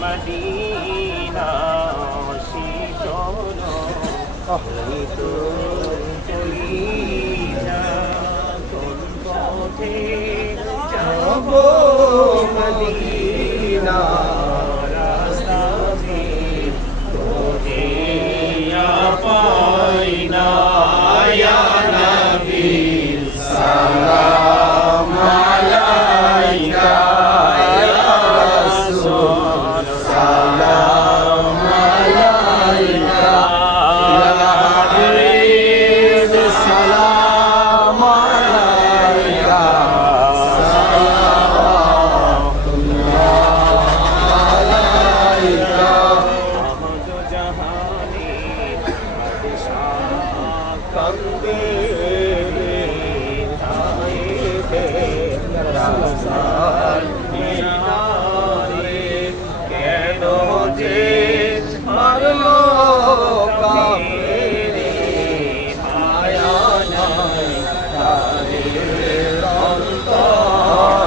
Medina শীতল চলি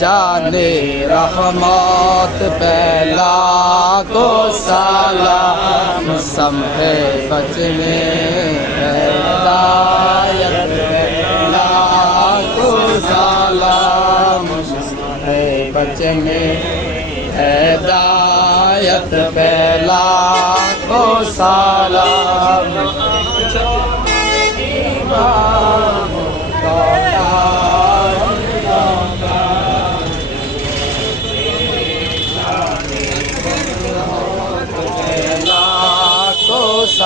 जाने रहमत पहला को सालाम समझे बचने हिदायत पहला को सालाम समझे बचने हिदायत पहला को सालाम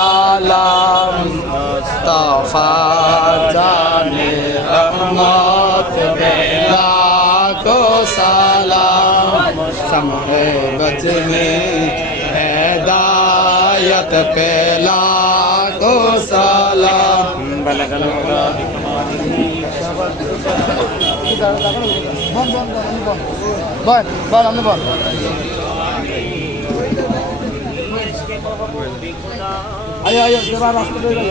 সালাম মুস্তফা জানে রহমত বেলা को সালাম। সমরে বচ হেদায়ত পেলা को সালাম। বল বল আপনি বল। আয় আয় এবার রাস্তা দিয়ে গেল